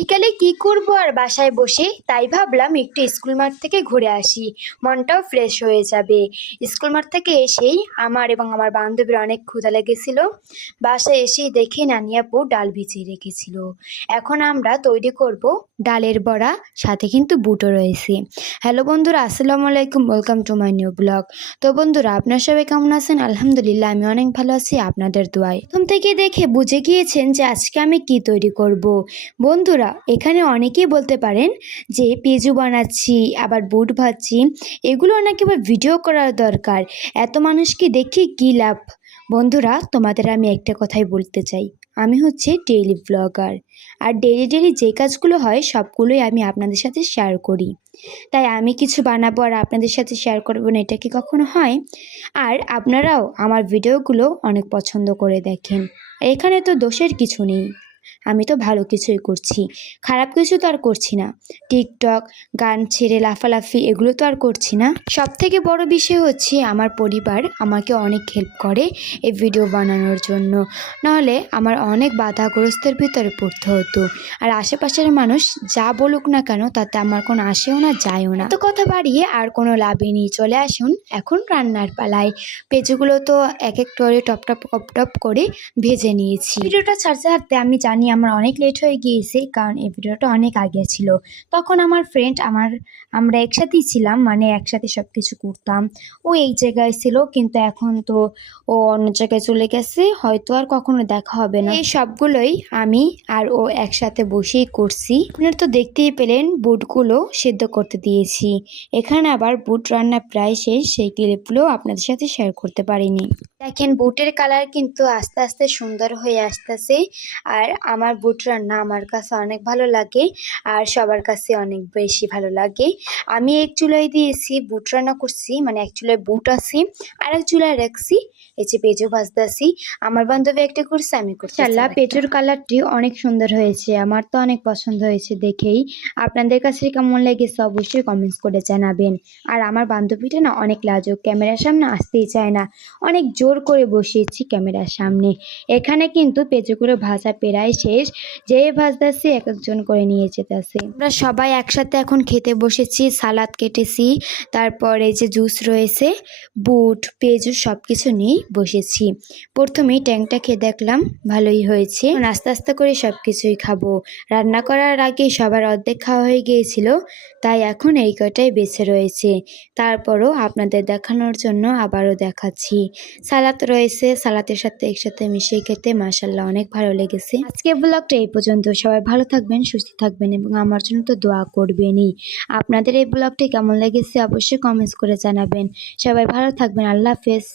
mécanique করব আর বাসায় বসে, তাই ভাবলাম একটু স্কুল মাঠ থেকে ঘুরে আসি। মনটাও ফ্রেশ হয়ে যাবে। স্কুল মাঠ থেকে এসেই আমার এবং আমার বান্ধবীর অনেক ক্ষুধা লেগেছিল। বাসায় এসেই দেখে দেখি নানিয়াপু ডাল ভিজিয়ে রেখেছিল। এখন আমরা তৈরি করব ডালের বড়া, সাথে কিন্তু বুটো রয়েছে। হ্যালো বন্ধুরা, আসসালামু আলাইকুম welcome to my new blog তো বন্ধুরা, আপনার সবাই কেমন আছেন? আলহামদুলিল্লাহ, আমি অনেক ভালো আছি আপনাদের দোয়ায়। প্রথম থেকে দেখে বুঝে গিয়েছেন যে আজকে আমি কি তৈরি করব। বন্ধুরা, এখানে অনেকেই বলতে পারেন যে পেজু বানাচ্ছি, আবার বুট ভাজছি, এগুলো নাকি আবার ভিডিও করার দরকার। এত মানুষকে দেখে কী লাভ? বন্ধুরা, তোমাদের আমি একটা কথাই বলতে চাই। আমি হচ্ছে ডেইলি ব্লগার আর ডেইলি ডেইলি যে কাজগুলো হয়, সবগুলোই আমি আপনাদের সাথে শেয়ার করি। তাই আমি কিছু বানাবো আর আপনাদের সাথে শেয়ার করব না, এটা কি কখনো হয়? আর আপনারাও আমার ভিডিওগুলো অনেক পছন্দ করে দেখেন। এখানে তো দোষের কিছু নেই। আমি তো ভালো কিছুই করছি। খারাপ কিছু তো আর করছি না। টিকটক, গান ছেড়ে লাফালাফি এগুলো তো আর করছি না। সব থেকে বড় বিষয় হচ্ছে আমার পরিবার আমাকে অনেক হেল্প করে এই ভিডিও বানানোর জন্য। নাহলে আমার অনেক বাধাগ্রস্তের ভিতরে পড়তে হতো। আর আশেপাশের মানুষ যা বলুক না কেন তাতে আমার কোনো আসেও না, যায়ও না। তো কথা বাড়িয়ে আর কোনো লাভই নেই। চলে আসুন এখন রান্নার পালায়। পেঁচুগুলো তো এক এক টপ টপ টপ টপ করে ভেজে নিয়েছি। ভিডিওটা ছাড়তে ছাড়তে আমি জানি আমার অনেক লেট হয়ে গিয়েছে, কারণ এই ভিডিওটা অনেক আগে ছিল। তখন আমার ফ্রেন্ড আমার, আমরা একসাথেই ছিলাম মানে একসাথে সব কিছু করতাম। ও এই জায়গায় ছিল, কিন্তু এখন তো ও অন্য জায়গায় চলে গেছে, হয়তো আর কখনো দেখা হবে না। এই সবগুলোই আমি আর ও একসাথে বসেই করছি। আপনারা তো দেখতেই পেলেন, বুটগুলো সেদ্ধ করতে দিয়েছি। এখানে আবার বুট রান্না প্রায় শেষ, সেই ক্লিপগুলো আপনাদের সাথে শেয়ার করতে পারিনি। দেখেন, বুটের কালার কিন্তু আস্তে আস্তে সুন্দর হয়ে আসতেছে। আর আমার বুট রান্না আমার কাছে অনেক ভালো লাগে আর সবার কাছে অনেক বেশি ভালো লাগে। আমি এক চুলায় দিয়েছি বুট রান্না করছি মানে এক চুলায় বুট আছি আর এক চুলায় রাখছি এই যে পেঁজু ভাজতেছি। আমার বান্ধবী একটা করছে আমি করছি আল্লাহ পেঁচুর কালারটি অনেক সুন্দর হয়েছে আমার তো অনেক পছন্দ হয়েছে দেখেই। আপনাদের কাছে কেমন লেগেছে অবশ্যই কমেন্টস করে জানাবেন। আর আমার বান্ধবীটা না অনেক লাজুক ক্যামেরার সামনে আসতেই চায় না। অনেক জোর করে বসিয়েছি ক্যামেরার সামনে। এখানে কিন্তু পেঁচুগুলো ভাজা পেরায় শেষ যে ভাজতেছে এক একজন করে নিয়ে যেতেছে আমরা সবাই একসাথে এখন খেতে বসেছি, সালাদ কেটেছি, তারপরে যে জুস রয়েছে, বুট পেঁজু সব কিছু নিয়ে বসেছি। প্রথমেই ট্যাংটা খেয়ে দেখলাম ভালোই হয়েছে। আস্তে আস্তে করে সব কিছুই খাব। রান্না করার আগে সবার অর্ধেক খাওয়া হয়ে গিয়েছিল, তাই এখন এই কটাই বেছে রয়েছে। তারপরও আপনাদের দেখানোর জন্য আবারও দেখাচ্ছি। সালাদ রয়েছে সালাতের সাথে একসাথে মিশিয়ে খেতে মাসাল্লাহ অনেক ভালো লেগেছে। আজকে ব্লগটা এই পর্যন্ত। সবাই ভালো থাকবেন, সুস্থ থাকবেন এবং আমার জন্য তো দোয়া করবেনই। আপনাদের এই ব্লগটি কেমন লেগেছে অবশ্যই কমেন্টস করে জানাবেন। সবাই ভালো থাকবেন, আল্লাহ হাফেজ।